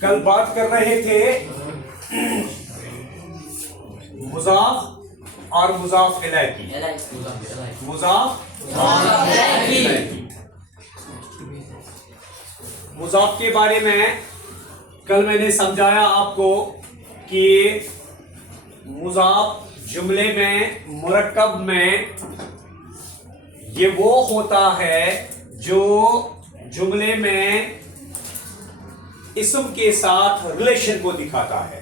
کل بات کر رہے تھے مضاف اور مضاف الیہ کی. مضاف مضاف کے بارے میں کل میں نے سمجھایا آپ کو کہ مضاف جملے میں مرکب میں یہ وہ ہوتا ہے جو جملے میں اسم کے ساتھ ریلیشن کو دکھاتا ہے.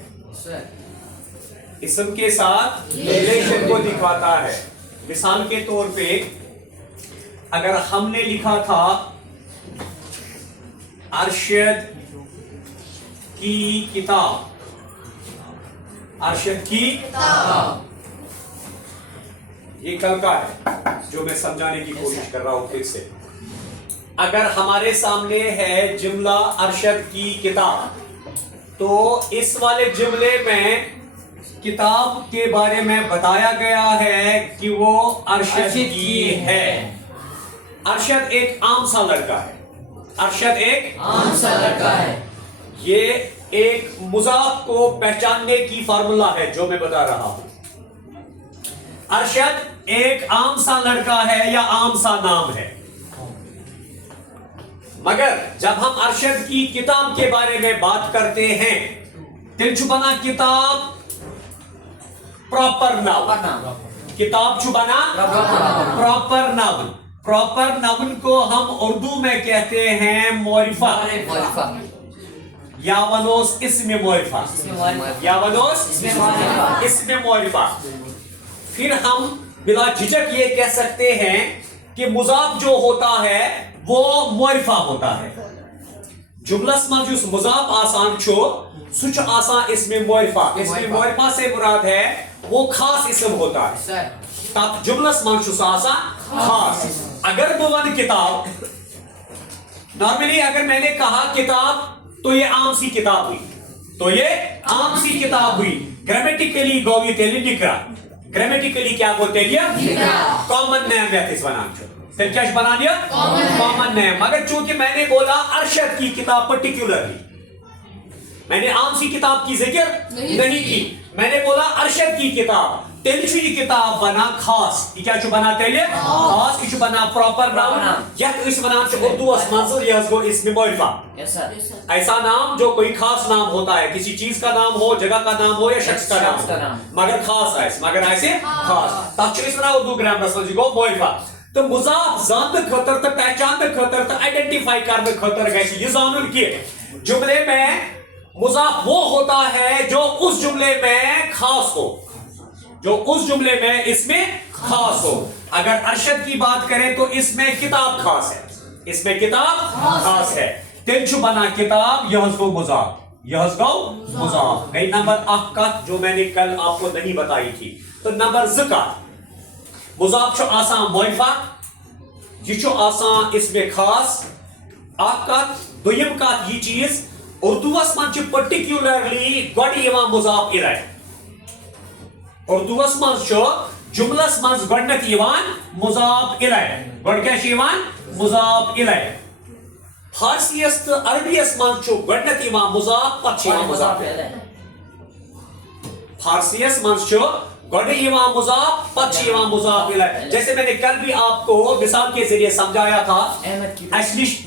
اسم کے ساتھ ریلیشن کو دکھاتا ہے. مثال کے طور پہ اگر ہم نے لکھا تھا ارشد کی کتاب، ارشد کی کتاب، یہ کل کا ہے جو میں سمجھانے کی کوشش کر رہا ہوں پھر سے. اگر ہمارے سامنے ہے جملہ ارشد کی کتاب، تو اس والے جملے میں کتاب کے بارے میں بتایا گیا ہے کہ وہ ارشد کی ہے. ارشد ایک عام سا لڑکا ہے. ارشد ایک عام سا لڑکا ہے. یہ ایک مضاف کو پہچاننے کی فارمولا ہے جو میں بتا رہا ہوں. ارشد ایک عام سا لڑکا ہے یا عام سا نام ہے. مگر جب ہم ارشد کی کتاب کے بارے میں بات کرتے ہیں، تیل چھپنا کتاب پراپر ناؤن. کتاب چھپنا پراپر ناؤن. پراپر ناؤن کو ہم اردو میں کہتے ہیں معرفہ یا ونوس اسم معرفہ. یا ونوس اسم معرفہ. پھر ہم بلا جھجک یہ کہہ سکتے ہیں کہ مضاف جو ہوتا ہے وہ معرفہ ہوتا ہے. جملس میں جو مضاف آسان چھو سچ آسان اسم معرفہ. اسم معرفہ سے مراد ہے وہ خاص اسم ہوتا ہے. تب جملس میں چھو آسان خاص. اگر بون کتاب، نارملی اگر میں نے کہا کتاب تو یہ عام سی کتاب ہوئی. تو یہ عام سی کتاب ہوئی. گرامیٹیکلی گوی تیلی نکرا. گرامیٹیکلی کیا گو تیلی کامن نیم بیتیس بنان چھو. پھر کیا بنا دیا کامن نیم. مگر چونکہ میں نے بولا ارشد کی کتاب پرٹیکولرلی، میں نے عام سی کتاب کی ذکر نہیں کی. میں نے بولا ارشد کی کتاب، تیلچو یہ کتاب بنا خاص. یہ کیا چھو بنا تیلی خاص. یہ چھو بنا پراپر نام. یہ اس بنا چھو اردو اس منظر یہ اس کو اسم معرفہ. ایسا نام جو کوئی خاص نام ہوتا ہے، کسی چیز کا نام ہو، جگہ کا نام ہو یا شخص کا نام ہو، مگر خاص ہے. مگر ایسے خاص تب چھو اس بنا اردو گرامر سمجھی کو معرفہ. تو مضاف زانت خطر تو پہچان خطر تو آئیڈینٹیفائی کرنے خطر گیسی یہ زانن کی جملے میں مضاف وہ ہوتا ہے جو اس جملے میں خاص ہو، جو اس جملے میں اس میں خاص ہو. اگر ارشد کی بات کریں تو اس میں کتاب خاص ہے. اس میں کتاب خاص ہے. تیل چھو بنا کتاب یہ کو مضاف. یہ کو مضاف. گئی نمبر 8 کا جو میں نے کل آپ کو نہیں بتائی تھی. تو نمبر ذکر مضاف چھو آسان معرفہ، یہ چھو آسان اس میں خاص. آپ کا دویم کا یہ چیز اردو اس من چھو پرٹیکولرلی گوڑی ایوان مضاف الیہ. اردو اس من چھو جملس من گوڑنت ایوان مضاف الیہ. گوڑ کیا چھو ایوان مضاف الیہ. فارسی است عربی اس من چھو گوڑنت ایوان مضاف پت چھو ایوان مضاف الیہ. فارسی اس من چھو گوڑی ایوان مضاف پت چھو ایوان مضاف الیہ. جیسے میں نے کل بھی آپ کو مثال کے ذریعے سمجھایا تھا،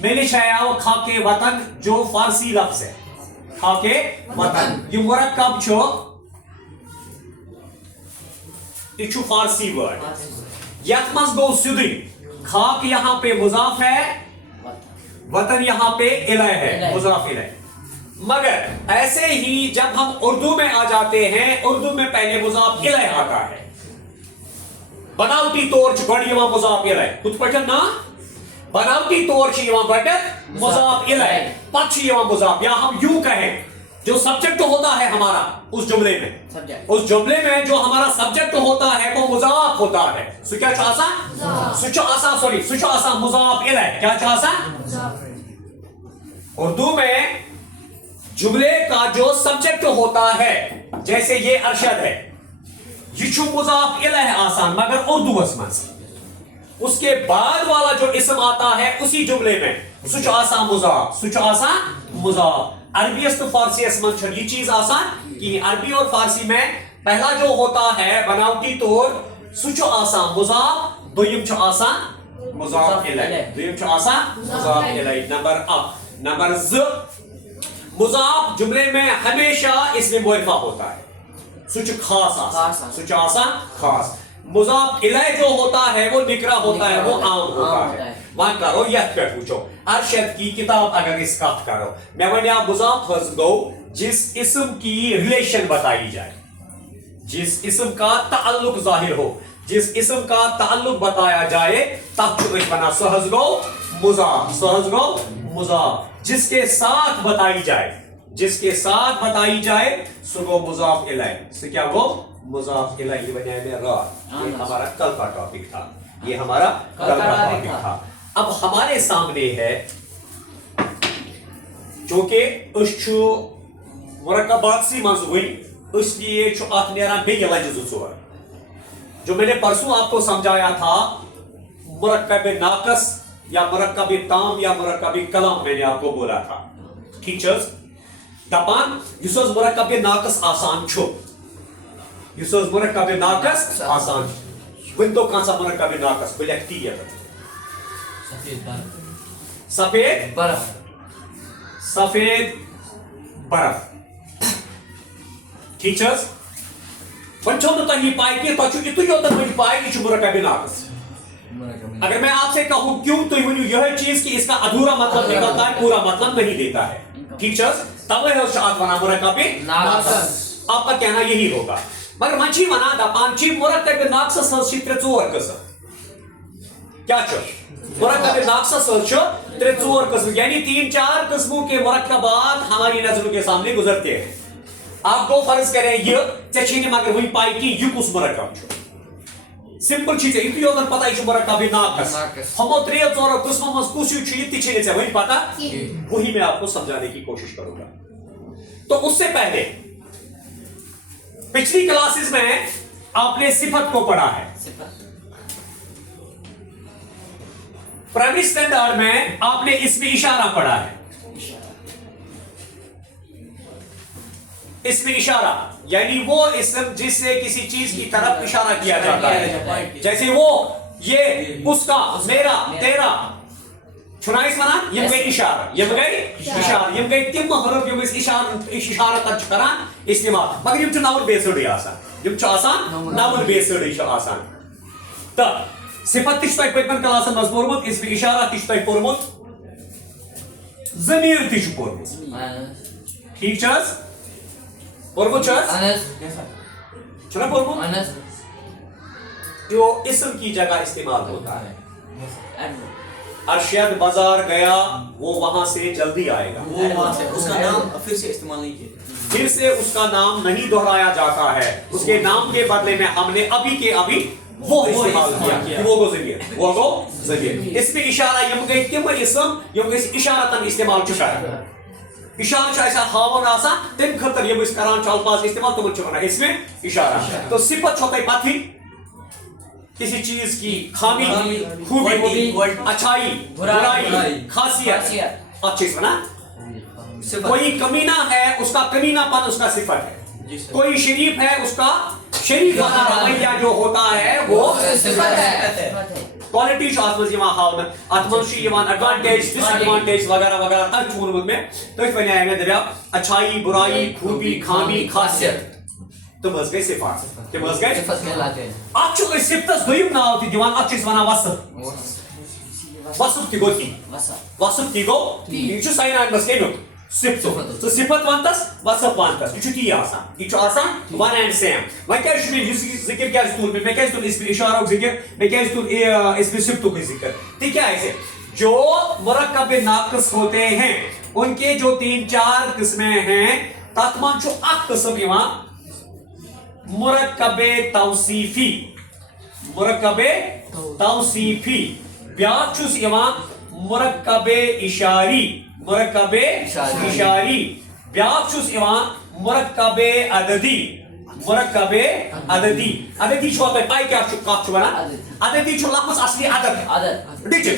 میں نے شایا خاک وطن جو فارسی لفظ ہے. خاک وطن یہ مرکب چھو، یہ چھو فارسی ورڈ. یک مز گو سدری خاک یہاں پہ مضاف ہے، وطن یہاں پہ الیہ ہے مضاف الیہ. مگر ایسے ہی جب ہم اردو میں آ جاتے ہیں، اردو میں پہلے مضاف الیہ آتا ہے. بناوٹی طور چھ گوڑی یوان مضاف الیہ. کچھ پڑھن نا بناوٹی طور چھ یوان گوڑی مضاف الیہ پت چھ یوان مضاف. یا ہم یوں کہیں جو سبجیکٹ ہوتا ہے ہمارا اس جملے میں، اس جملے میں جو ہمارا سبجیکٹ ہوتا ہے وہ مضاف ہوتا ہے. سو کیا چھو آسان سچو آسان سوری سچو آسان مضاف الیہ. کیا چھو آسان اردو میں جملے کا جو سبجیکٹ ہوتا ہے، جیسے یہ ارشد ہے، یہ چھو مضاف الیہ آسان مگر اردو اس میں. اس کے بعد والا جو اسم آتا ہے اسی جملے میں سوچ آسان مضاف سوچ آسان مضاف عربی است فارسی اس من چھڑ یہ چیز آسان کہ عربی اور فارسی میں پہلا جو ہوتا ہے بناوٹی طور سوچ آسان مضاف دویم چھ آسان مضاف الیہ دویم چھ آسان مضاف الیہ نمبر ز مضاف جملے میں ہمیشہ اس میں معرفہ ہوتا ہے سوچ خاص آسان سوچ آسان خاص مضاف الیہ جو ہوتا ہے وہ نکرا ہوتا ہے وہ عام ہوتا ہے وہاں کرو یت پہ پوچھو ارشد کی کتاب اگر اس کات کرو میں ونیا مضاف حض گو جس اسم کی ریلیشن بتائی جائے جس اسم کا تعلق ظاہر ہو جس اسم کا تعلق بتایا جائے تب چھو اس بنا سہز گو مضاف جس کے ساتھ بتائی جائے جس کے ساتھ بتائی جائے سو گو مضاف الیہ سے کیا گو مضاف الیہ بنائے میں را یہ ہمارا کل کا ٹاپک تھا یہ ہمارا کل کا ٹاپک تھا اب ہمارے سامنے ہے چونکہ اس چھو مرکبات سی منظوری اس لیے چھو آت نیران بے یہ لجز ژور جو میں نے پرسوں آپ کو سمجھایا تھا مرکب ناقص یا مرکب تام یا مرکب کلام میں نے آپ کو بولا تھا ٹھیک دپان یس مرکب ناقص آسان چھو یس مرکب ناقص آسان ون تو کان سا مرکب ناقص بلیکتی ہے سفید برف سفید برف ٹھیک چھس ون چھو تو یہ پائے کہ تو چھو یوتن من پائے یہ مرکب ناقص اگر میں آپ سے کہوں کیوں تو یہ چیز کہ اس کا ادھورا مطلب نکلتا ہے پورا مطلب نہیں دیتا ہے ٹھیک چھس تب ہے اس آت ونا مرکب ناقص آپ کا کہنا یہی ہوگا مگر من چھی ونا دپان چھی مرکب ناقص ہز ترے ژور قسم کیا چھو مرکب ناقص ہز ترے ژور قسم یعنی 3-4 قسموں کے مرکبات ہماری نظروں کے سامنے گزرتے ہیں آپ کو فرض کریں یہ چچھینے مگر ہوئی پائی کی یہ کس مرکب چھو سمپل چیز ہے اتنی ہوتا پتا یہ مرکب ناقص ہمو 3-4 قسموں میں کچھ چیز تچھینے سے وہی پتا وہی میں آپ کو سمجھانے کی کوشش کروں گا تو اس سے پہلے پچھلی کلاسز میں آپ نے صفت کو پڑھا ہے پرائمری سٹینڈرڈ میں آپ نے اس میں اشارہ پڑھا ہے اس میں اشارہ یعنی وہ اسم جس سے کسی چیز کی طرف اشارہ کیا جاتا ہے جیسے وہ یہ اس کا میرا تیرا چھنائیس منا یم گئی اشارہ یم گئی تم حرف یم اشارہ تک کران استعمال مگر یم ناول بیسڈ آسان یم آسان ناول بیسڈ آسان تو صفت تش تک پکمن کلاسن مز پورمت اس میں اشارہ تش تک پورمت ضمیر تش پورمت ٹھیک چھس پورمت چھس چھنا پورمت جو اسم کی جگہ استعمال ہوتا ہے ارشد بازار گیا وہ وہاں سے جلدی آئے گا اس کا نام پھر سے استعمال نہیں کیا پھر سے اس کا نام نہیں دہرایا جاتا ہے اس کے نام کے بدلے میں ہم نے ابھی کے ابھی وہ استعمال کیا وہ گو ضمیر اس میں اشارہ یم گئی تم اسم یم گئی اشارتن استعمال چکا ہے اشارہ ایسا ہاون آسا تم خطر یم اس کران چال پاس استعمال تم چکا اس میں اشارہ تو صفت چھوٹے پتھی کسی چیز کی خامی خوبی اچھائی برائی خاصیت اچھی بنا کوئی کمینہ ہے اس کا کمینہ پن اس کا صفت ہے کوئی شریف ہے اس کا شریف والا رویہ جو ہوتا ہے وہ صفت ہے کوالٹی جو آسمز یہاں ہاؤنا آتمنشی یہاں ایڈوانٹیج ڈس ایڈوانٹیج وغیرہ وغیرہ ہر چون میں تو اس بنیاد میں دریا اچھائی برائی خوبی خامی خاصیت تو بس گئی صفات کہ بس گئی صفت کہلاتے ہیں اچھو اس صفتس دویم ناو تی دیوان اچھس ونا وصف وصف تی گو تی وصف تی گو یہ چھو سائن آن بس لیمک صفت تو صفت وانتس وصف وانتس یہ چھو تی آسان یہ چھو آسان ون اینڈ سیم میں کیا چھو میں ذکر کیا چھو میں کیا چھو اس میں اشارہ ذکر میں کیا چھو اس میں صفتوں کی ذکر تی کیا ایسے جو مرکب ناقص ہوتے ہیں ان کے جو 3-4 قسمیں ہیں تاتمان چھو اک قسم ایمان مرکب توصیفی مرکب توصیفی بیاک چھوس ایمان مرکب اشاری مرکب اشاری بیاک چھوس ایمان مرکب عددی مرکب عددی عددی چھو آپ پائی کیا چھو بنا عددی چھو لفظ اصلی عدد digit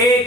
1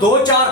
2-4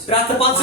3-5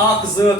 1 2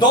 2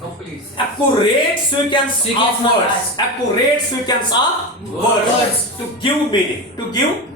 Complete. Accurate sequence of words. Accurate sequence of words. To give meaning. To give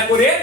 accurate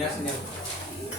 Yes, no.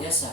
Yes, sir.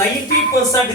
90%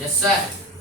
Yes, sir.